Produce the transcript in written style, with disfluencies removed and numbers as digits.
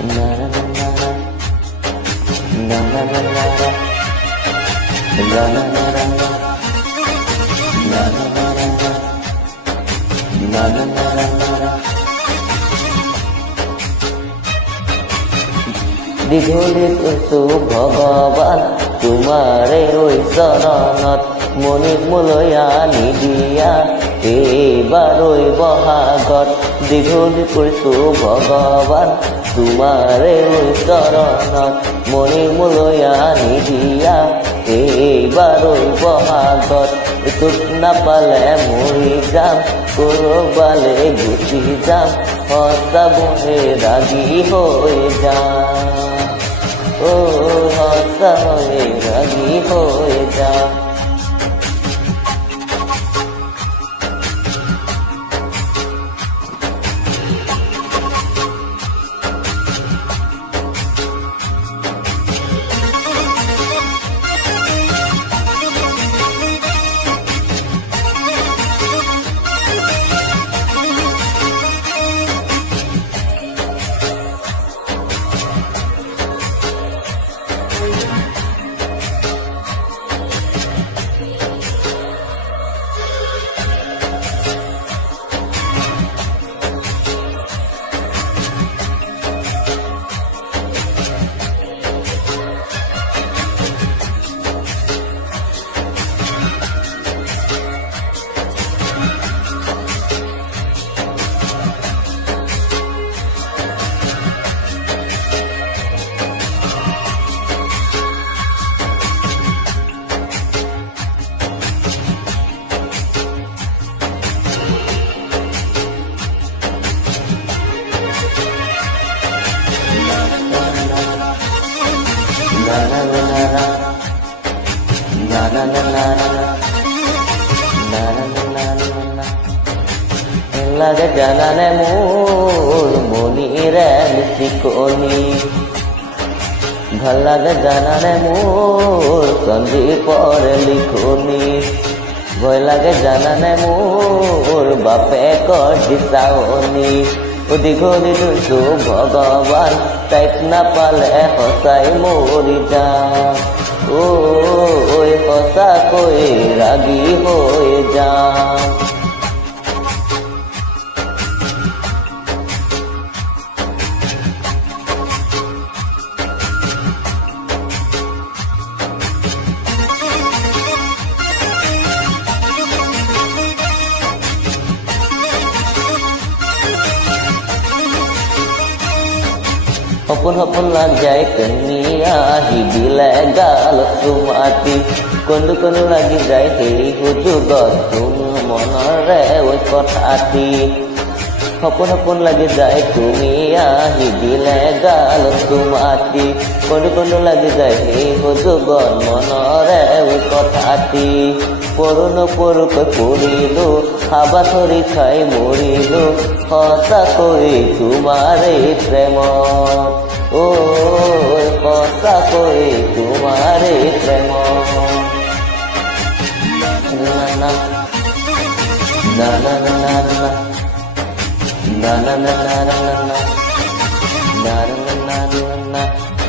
Na na na na na na na na na na na na na na na na na দীঘলীত হৈছো ভগৱান তোমাৰে ঐ চৰণত মনিক মোলৈ আনি দিয়া এইবাৰ ঐ বহাগত দীঘলীত হৈছো ভগৱান তোমাৰে ঐ চৰণত মনিক মোলৈ আনি দিয়া এইবাৰ ঐ বহাগত তোক নাপালে মৰি যাম কৰবালে গুচি যাম সঁচাবহে ৰাগি হৈ যাম সঁচা হৈ ৰাগি হৈ যাম লাগে জানানে মোৰ মনিৰে মিচিকনি ভাল লাগে জানানে মোৰ সন্দীপৰে লিখনি ভয় লাগে জানানে মোৰ বাপেকৰ দিচাৱনি দীঘলী লৈছো ভগৱান তাইক নাপালে সঁচাই মৰি যাম ঐ সঁচাকৈ ৰাগি হৈ যাম সপোন সপোন লাগ যায় কনিয়া দিলে গালত চুমাতি কন্দু কন্দু লাগি যায় সেই সুযোগত তুমি মনৰে ঐ কথাটি সপোন সপোন লাগি যায় তুমি আহি দিলে গালত চুমাতি কন্দু কন্দু লাগি যায় সেই সুযোগত মনৰে ঐ কথাটি পৰো নপৰোকৈ পৰিলো হাবা ধৰি খাই মৰিলো সঁচাকৈ তোমাৰে প্ৰেমত সঁচাকৈ তোমাৰে প্ৰেমত না না না না না না না না না না না না না না না